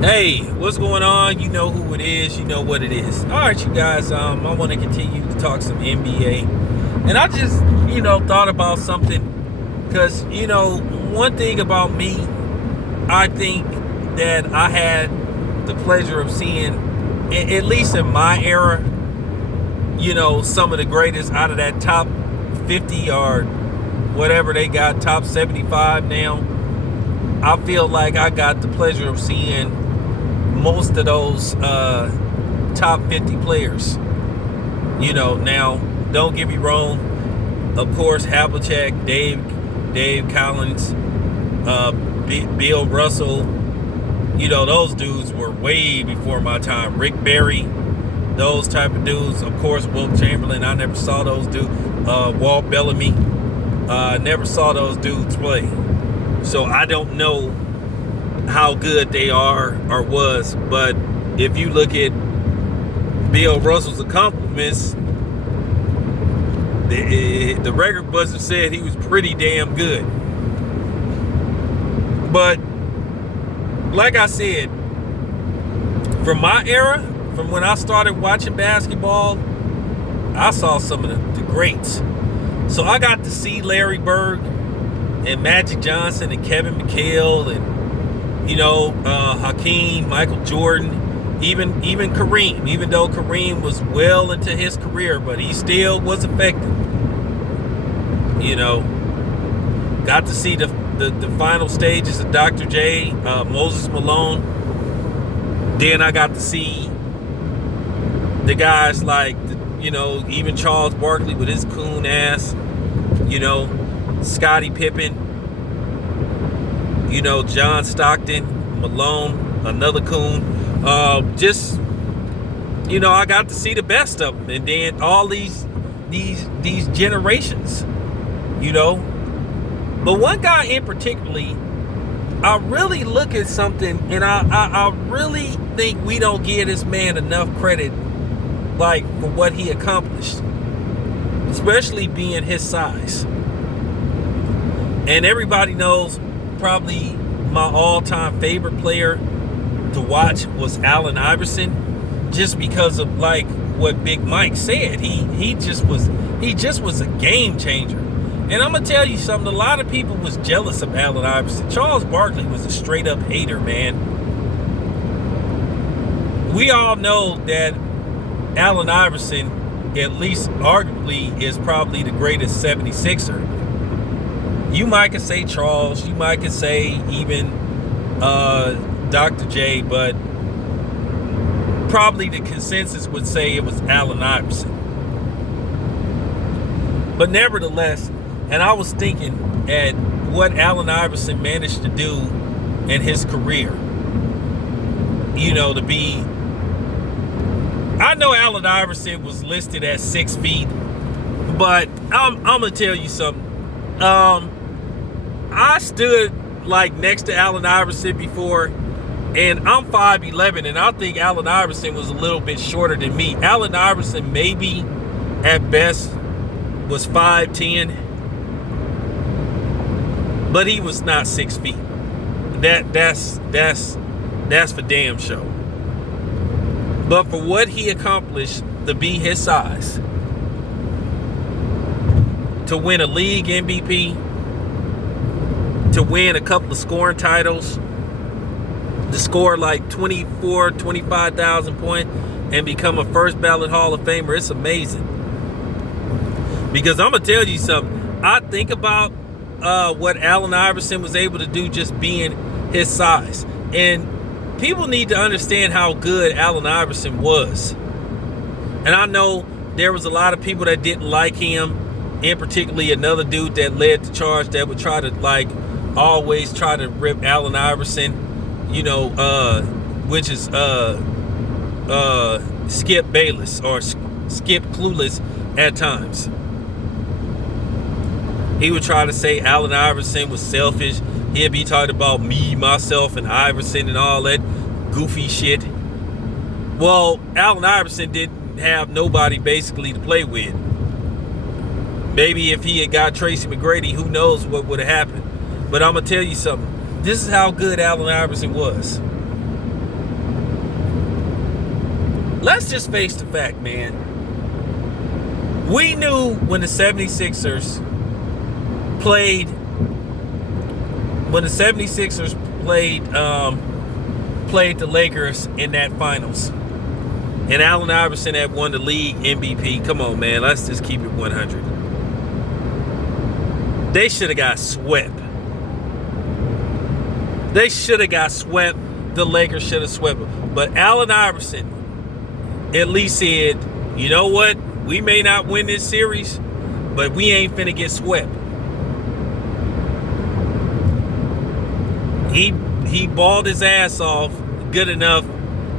Hey, what's going on? You know who it is. You know what it is. All right, you guys. I want to continue to talk some NBA, and I just, thought about something because one thing about me, I think that I had the pleasure of seeing, at least in my era, some of the greatest out of that top 50 or whatever they got, top 75 now. I feel like I got the pleasure of seeing most of those top 50 players. Now, don't get me wrong. Of course, Havlicek, Dave Collins, Bill Russell. Those dudes were way before my time. Rick Barry, those type of dudes. Of course, Wilt Chamberlain. I never saw those dudes. Walt Bellamy. Never saw those dudes play. So I don't know how good they are or was, but if you look at Bill Russell's accomplishments, the record buzzer said he was pretty damn good. But like I said, from my era, from when I started watching basketball, I saw some of the greats. So I got to see Larry Bird and Magic Johnson and Kevin McHale and Hakeem, Michael Jordan, even Kareem. Even though Kareem was well into his career, but he still was effective. Got to see the final stages of Dr. J, Moses Malone. Then I got to see the guys like even Charles Barkley with his coon ass. Scottie Pippen, John Stockton, Malone, another coon. I got to see the best of them, and then all these generations, But one guy in particularly, I really look at something, and I really think we don't give this man enough credit, like for what he accomplished, especially being his size. And everybody knows probably my all-time favorite player to watch was Allen Iverson, just because of like what Big Mike said. He just was a game changer. And I'm gonna tell you something. A lot of people was jealous of Allen Iverson. Charles Barkley was a straight up hater, man. We all know that Allen Iverson, at least arguably, is probably the greatest 76er. You might could say Charles, you might could say even Dr. J, but probably the consensus would say it was Allen Iverson. But nevertheless, and I was thinking at what Allen Iverson managed to do in his career. To be... I know Allen Iverson was listed at 6 feet, but I'm going to tell you something. I stood like next to Allen Iverson before, and I'm 5'11", and I think Allen Iverson was a little bit shorter than me. Allen Iverson maybe at best was 5'10", but he was not 6 feet. That's for damn sure. But for what he accomplished to be his size, to win a league MVP, to win a couple of scoring titles, to score like 25,000 points and become a first ballot Hall of Famer, it's amazing. Because I'm going to tell you something. I think about what Allen Iverson was able to do just being his size. And people need to understand how good Allen Iverson was. And I know there was a lot of people that didn't like him, and particularly another dude that led the charge that would try to always try to rip Allen Iverson, which is Skip Bayless or Skip Clueless at times. He would try to say Allen Iverson was selfish. He'd be talking about me, myself, and Iverson and all that goofy shit. Well, Allen Iverson didn't have nobody basically to play with. Maybe if he had got Tracy McGrady, who knows what would have happened. But I'm going to tell you something. This is how good Allen Iverson was. let's just face the fact, man. We knew when the 76ers played the Lakers in that finals, and Allen Iverson had won the league MVP. Come on, man. Let's just keep it 100. They should have got swept. They should have got swept. The Lakers should have swept them. But Allen Iverson at least said, you know what? We may not win this series, but we ain't finna get swept. He balled his ass off good enough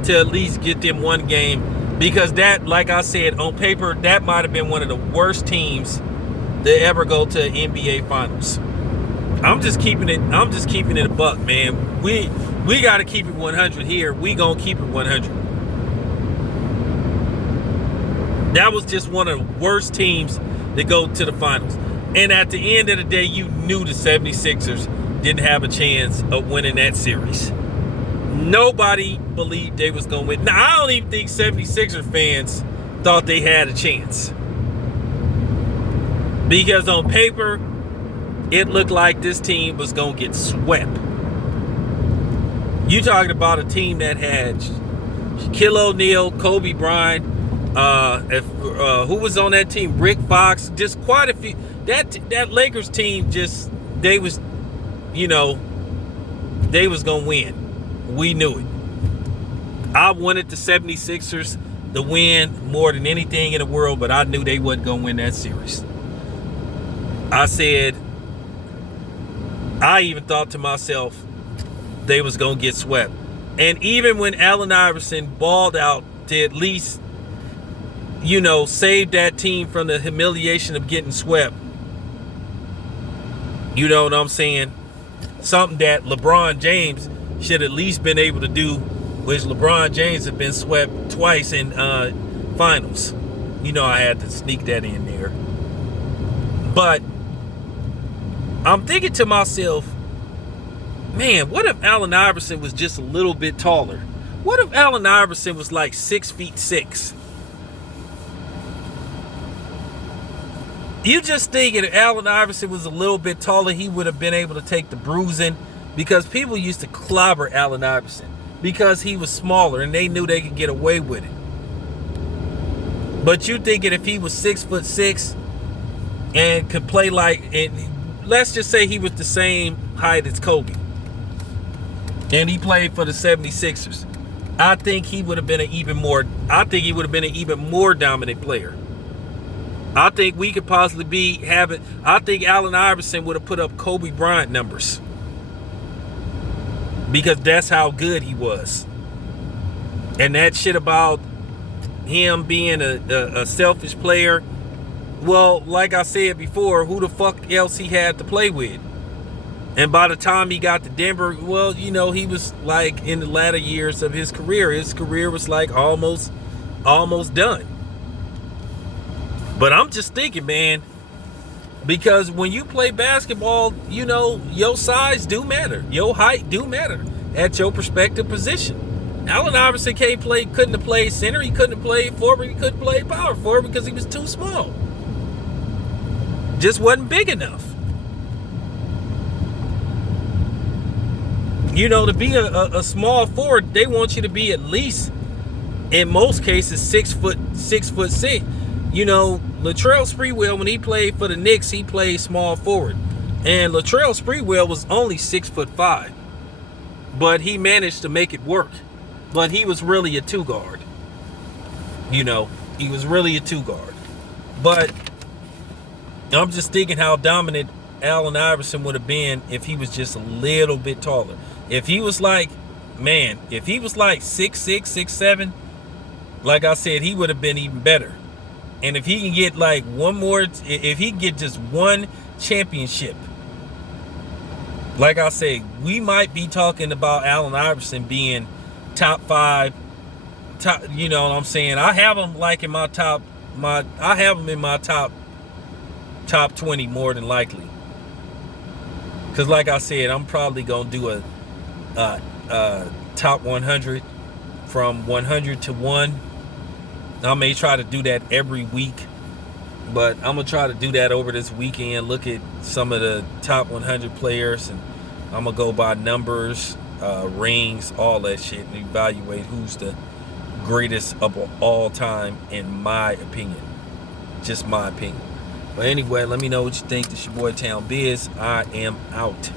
to at least get them one game, because that, like I said, on paper, that might have been one of the worst teams to ever go to NBA Finals. I'm just keeping it a buck, man. We got to keep it 100 here. We gonna keep it 100. That was just one of the worst teams to go to the finals. And at the end of the day, you knew the 76ers didn't have a chance of winning that series. Nobody believed they was going to win. Now, I don't even think 76er fans thought they had a chance. Because on paper, it looked like this team was going to get swept. You talking about a team that had Shaquille O'Neal, Kobe Bryant, who was on that team? Rick Fox, just quite a few. That Lakers team, they was going to win. We knew it. I wanted the 76ers to win more than anything in the world, but I knew they wasn't going to win that series. I even thought to myself, they was going to get swept. And even when Allen Iverson balled out to at least, save that team from the humiliation of getting swept, you know what I'm saying? Something that LeBron James should at least been able to do, which LeBron James had been swept twice in finals. I had to sneak that in there. But I'm thinking to myself, man, what if Allen Iverson was just a little bit taller? What if Allen Iverson was like 6'6"? You just think if Allen Iverson was a little bit taller, he would have been able to take the bruising, because people used to clobber Allen Iverson because he was smaller and they knew they could get away with it. But you thinking if he was 6'6" and could play let's just say he was the same height as Kobe, and he played for the 76ers, I think he would have been an even more dominant player. I think we could possibly I think Allen Iverson would have put up Kobe Bryant numbers, because that's how good he was. And that shit about him being a selfish player, well, like I said before, who the fuck else he had to play with? And by the time he got to Denver, well, he was like in the latter years of his career. His career was like almost done. But I'm just thinking, man, because when you play basketball, your size do matter. Your height do matter at your respective position. Allen Iverson couldn't have played center. He couldn't have played forward. He couldn't play power forward because he was too small. Just wasn't big enough. To be a small forward, they want you to be at least, in most cases, 6'6". Latrell Sprewell, when he played for the Knicks, he played small forward. And Latrell Sprewell was only 6'5". But he managed to make it work. But he was really a two guard. He was really a two guard. But I'm just thinking how dominant Allen Iverson would have been if he was just a little bit taller. If he was like 6'6", 6'7", like I said, he would have been even better. And if he can get if he can get just one championship, like I say, we might be talking about Allen Iverson being top 5. You know what I'm saying? I have him in my top 20 more than likely. Because like I said, I'm probably going to do a top 100 from 100 to 1. I may try to do that every week, but I'm gonna try to do that over this weekend. Look at some of the top 100 players, and I'm gonna go by numbers, rings, all that shit, and evaluate who's the greatest of all time, in my opinion. Just my opinion. But anyway, let me know what you think. This your boy Town Biz. I am out.